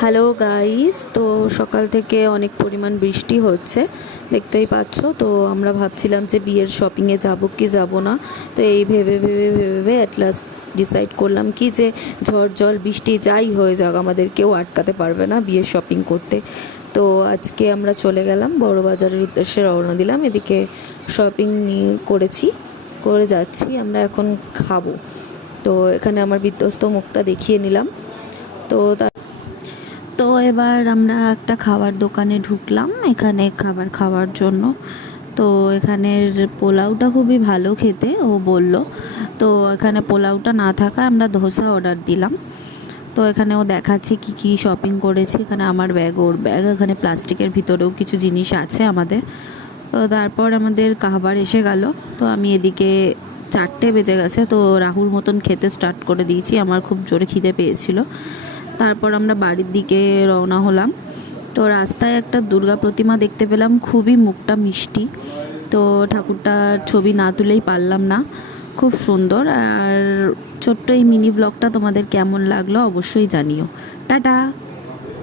Hello guys, তো সকাল থেকে অনেক পরিমাণ বৃষ্টি হচ্ছে, দেখতেই পাচ্ছ। তো আমরা ভাবছিলাম যে বিয়ের শপিংয়ে যাব কি যাব না। তো এই ভেবে ভেবে ভেবে ভেবে অ্যাট লাস্ট ডিসাইড করলাম কি যে ঝড় জল বৃষ্টি যাই হয়ে যাক, আমাদের কেউ আটকাতে পারবে না বিয়ের শপিং করতে। তো আজকে আমরা চলে গেলাম বড় বাজারের উদ্দেশ্যে, রওনা দিলাম। এদিকে শপিং নিয়ে করে যাচ্ছি, আমরা এখন খাবো। তো এখানে আমার বিধ্বস্ত মুখটা দেখিয়ে নিলাম। তো তো এবার আমরা একটা খাবার দোকানে ঢুকলাম এখানে খাবার খাওয়ার জন্য। তো এখানের পোলাওটা খুবই ভালো খেতে, ও বলল। তো এখানে পোলাওটা না থাকায় আমরা ধোসা অর্ডার দিলাম। তো এখানে ও দেখাচ্ছে কি কি শপিং করেছে। এখানে আমার ব্যাগ, ওর ব্যাগ, এখানে প্লাস্টিকের ভিতরেও কিছু জিনিস আছে আমাদের। তো তারপর আমাদের খাবার এসে গেল। তো আমি এদিকে 4টে বেজে গেছে, তো রাহুর মতন খেতে স্টার্ট করে দিয়েছি, আমার খুব জোরে খিদে পেয়েছিল। তারপর আমরা বাড়ির দিকে রওনা হলাম। তো রাস্তায় একটা দুর্গা প্রতিমা দেখতে পেলাম, খুবই মুখটা মিষ্টি। তো ঠাকুরটার ছবি না তুলেই পারলাম না, খুব সুন্দর। আর ছোট্ট এই মিনি ব্লগটা তোমাদের কেমন লাগলো অবশ্যই জানিও। টাটা।